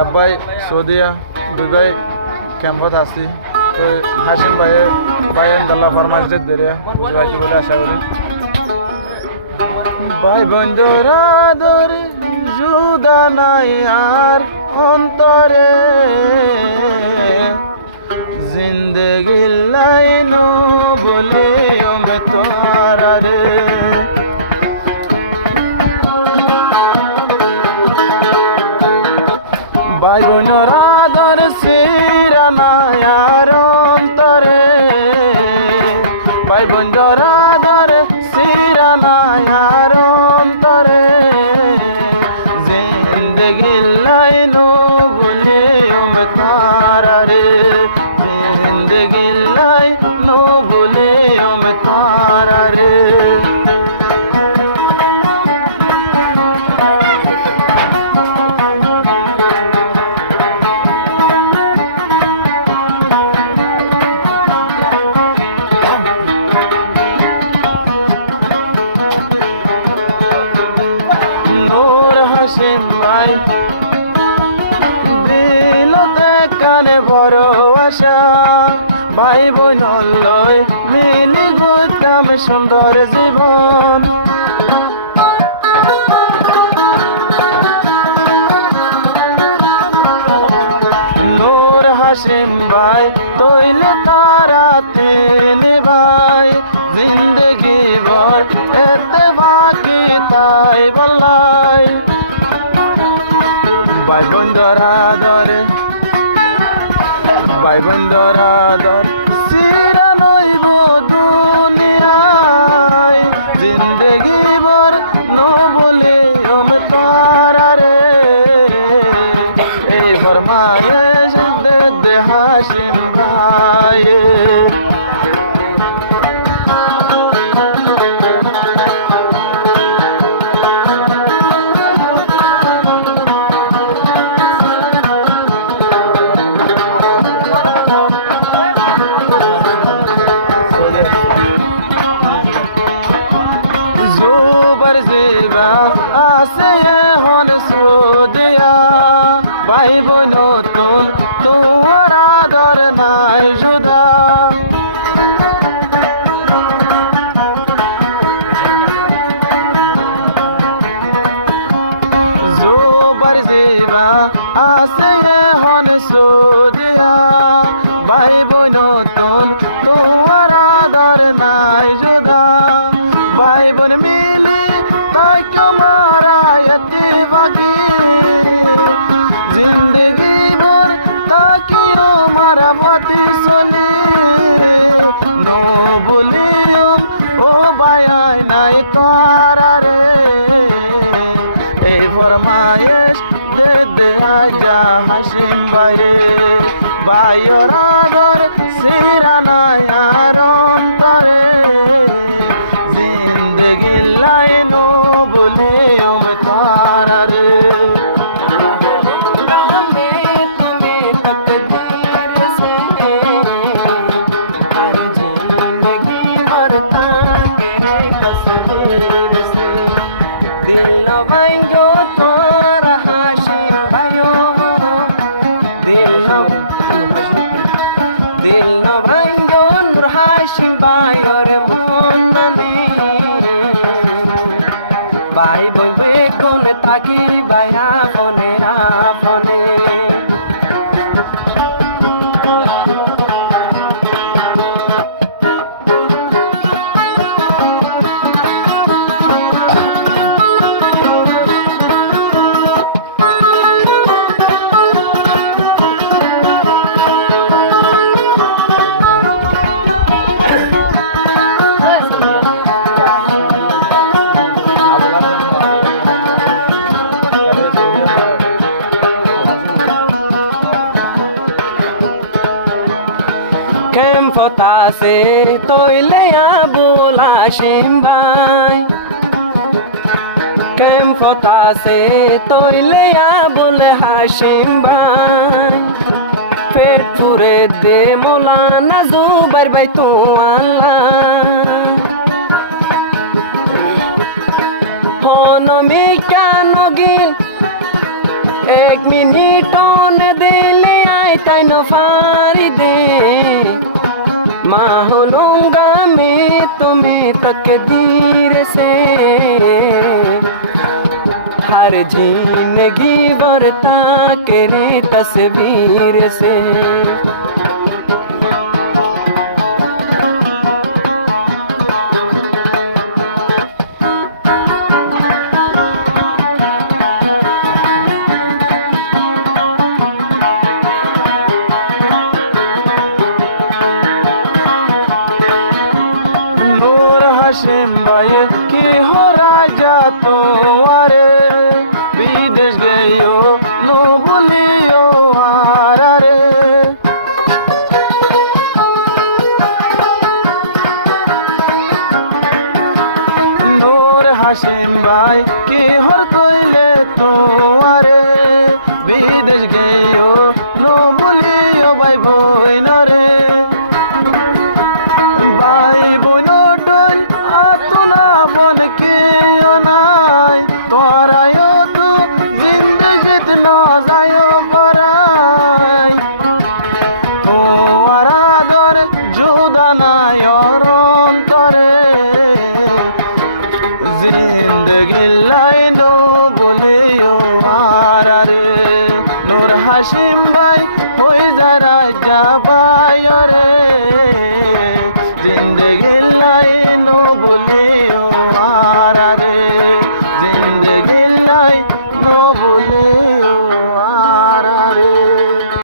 আব্বাই সৌদিয়া দুই ভাই ক্যাম্পত আছি তো হাসিম ভাইয়ে ভাই আল্লাহ ফরমাইশ দেরিয়া বুঝাইতে বলে আশা করি ভাই বন্ধুরা ধরে জুদা নাই আর অন্তরে জিন্দগি লাইন বলে ওমে তোরা রে ভাই বোনরা ধর সিরা নাই আর অন্তরে ভাই বোনরা ধর সিরা নাই আর অন্তরে জিন্দগি লাইন বলে ওমে তোরা রে জিন্দগি লাইন বলে ওমে তোরা রে হাসিম ভাই দিল কানে বড় আশা ভাই বোন লয় মিলি গইতাম সুন্দর জীবন নূর হাসিম ভাই তৈলে তারা তিনি ভাই জিন্দগি ভর এতে বাকি তাই বলাই ভাই বন্ধুরা ধরে ভাই বন্ধুরা ধর সিরা লইব দুনিয়ায় জিন্দগি ভর নো বলে ওমে তোরা রে এই ফরমায়েশ দে হাসিম ভাই আছে হন সৌদিয়া ভাই বোন তোমার আদর নাই জুদা জোবার জিবা আছে হন সৌদিয়া ভাই বোন তোমার আদর নাই জুদা ভাই বোন মিলি জিন্দগি ভর তাকে মারা মতে চলে নো বলিও ও ভাই নাই তোরা রে এই ফরমায়েশ দে আজা হাসিম ভাই ভাইরা ধর সিরা নাই আর অন্তরে জিন্দগি লাইন বলে ওমে তোরা রে তুমি তকদীর से हर जिंदगी भरता के तस्वीर से दिल न भांगो तोरा हाशिम भाइयो दिल न भांगो नूर हाशिम भाइयो रे मोनानी ভাই বলবে কোন তাকে ভাইয়া ফোনে না ফোনে ফতাসে তৈলে আবুল হাশিম ভাই ফতাসে তৈলে আবুল হাশিম ভাই পেট পুরে দে মৌলানা জুবাইর ভাই তো আল্লাহ হনমি কেন গিল एक मिनटों ने दिले आए तैनो फारी दे मान लूंगा मैं तुम्हें तकदीर से हर जिंदगी बरता करे तस्वीर से